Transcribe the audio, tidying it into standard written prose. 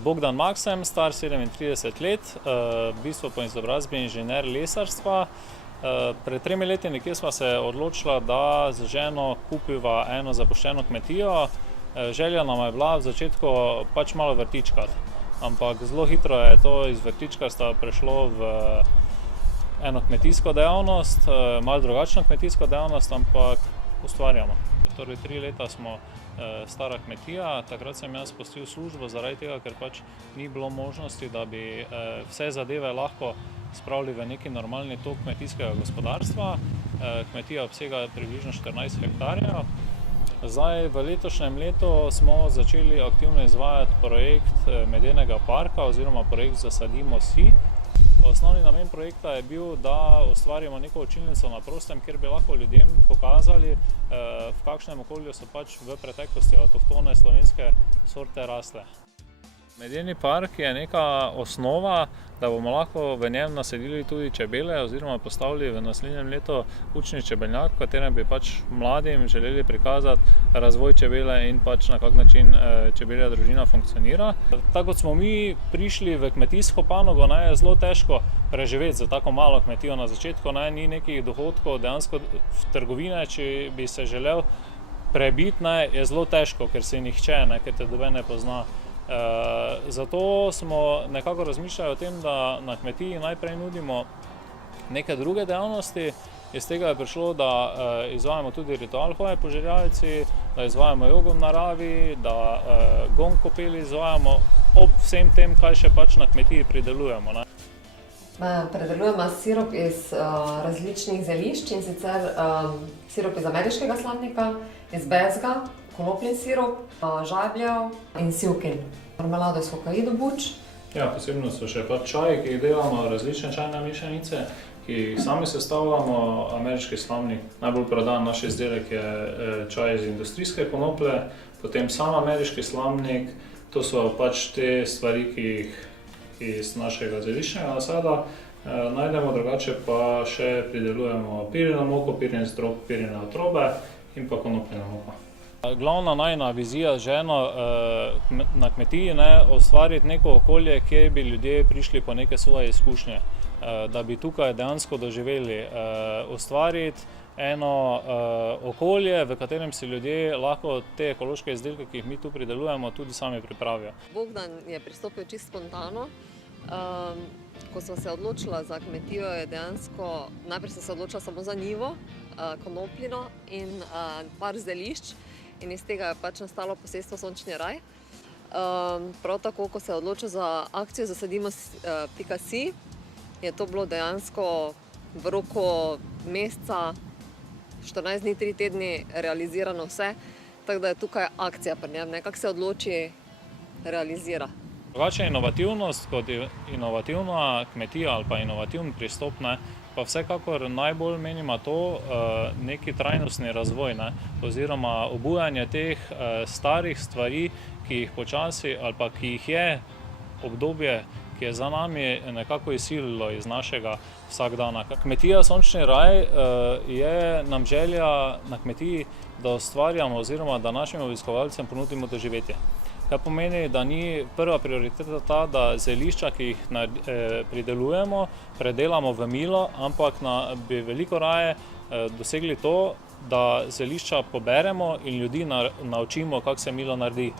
Bogdan Maksem, star 37 let, v bistvu po izobrazbi inženir lesarstva. Pred 3 leti nekje sva se odločila, da z ženo kupiva eno zapuščeno kmetijo. Želja nama je bila v začetku pač malo vrtičkati, ampak zelo hitro je to iz vrtičkarstva prešlo v eno kmetijsko dejavnost, malo drugačno kmetijsko dejavnost, ampak ustvarjamo. Torej 3 leta smo stara kmetija, takrat sem jaz pustil službo zaradi tega, ker pač ni bilo možnosti, da bi vse zadeve lahko spravili v neki normalni tok kmetijskega gospodarstva. Kmetija obsega približno 14 hektarjev. Zdaj v letošnjem letu smo začeli aktivno izvajati projekt medenega parka oziroma projekt Zasadimo si. Osnovni namen projekta je bil, da ustvarimo neko učilnico na prostem, kjer bi lahko ljudem pokazali, v kakšnem okolju so pač v preteklosti avtohtone slovenske sorte rasle. Medeni park je neka osnova, da bomo lahko v njem nasadili tudi čebele oziroma postavili v naslednjem letu učni čebelnjak, v katerem bi pač mladim želeli prikazati razvoj čebele in pač na kak način čebelja družina funkcionira. Tako kot smo mi prišli v kmetijsko panogo, je zelo težko preživeti za tako malo kmetijo na začetku, ni nekih dohodkov, dejansko v trgovine, če bi se želel prebiti, je zelo težko, ker si nihče, ker te noben ne pozna. Zato smo nekako razmišljali o tem, da na kmetiji najprej nudimo neke druge dejavnosti. Iz tega je prišlo, da izvajamo tudi ritual hoje po žerjavici, da izvajamo jogo v naravi, da gong kopeli izvajamo ob vsem tem, kaj še pač na kmetiji pridelujemo. Predelujemo sirup iz različnih zelišč, in sicer sirup iz ameriškega slamnika, iz bezga, konopljin sirup, žabljev in sivkin. Marmelado iz hokaido buč. Ja, posebno so še pač čaji, ki jih delamo, različne čajne mešanice, ki jih sami sestavljamo, ameriški slamnik. Najbolj prodan naš izdelek je čaj iz industrijske konoplje, potem sam ameriški slamnik, to so pač te stvari, ki jih iz našega zeliščnega nasada najdemo, drugače pa še pridelujemo pirino moko, pirin zdrob, pirine otrobe in pa konopljino moko. Glavna najina vizija z ženo na kmetiji je ustvariti neko okolje, kjer bi ljudje prišli po neke svoje izkušnje, da bi tukaj dejansko doživeli, ustvariti eno okolje, v katerem si ljudje lahko te ekološke izdelke, ki jih mi tu pridelujemo, tudi sami pripravijo. Bogdan je pristopil čisto spontano. Ko smo se odločila za kmetijo, je dejansko, najprej sem se odločila samo za njivo, konopljino in par zelišč. In iz tega je pač nastalo posestvo Sončni raj. Prav tako, ko se je odločil za akcijo Zasadimo.si, je to bilo dejansko v roku meseca, 14 dni, 3 tedni realizirano vse, tako da je tukaj akcija pri njem, kak se odloči, realizira. Drugače inovativnost kot inovativna kmetija ali pa inovativen pristop, pa vsekakor najbolj menima to neki trajnostni razvoj, oziroma obujanje teh starih stvari, ki jih počasi ali pa ki jih je obdobje, ki je za nami, nekako izsililo iz našega vsakdana. Kmetija Sončni raj je nam želja na kmetiji, da ustvarjamo oziroma da našim obiskovalcem ponudimo doživetje. Kar pomeni, da ni prva prioriteta ta, da zelišča, ki jih pridelujemo, predelamo v milo, ampak bi veliko raje dosegli to, da zelišča poberemo in ljudi naučimo, kako se milo naredi.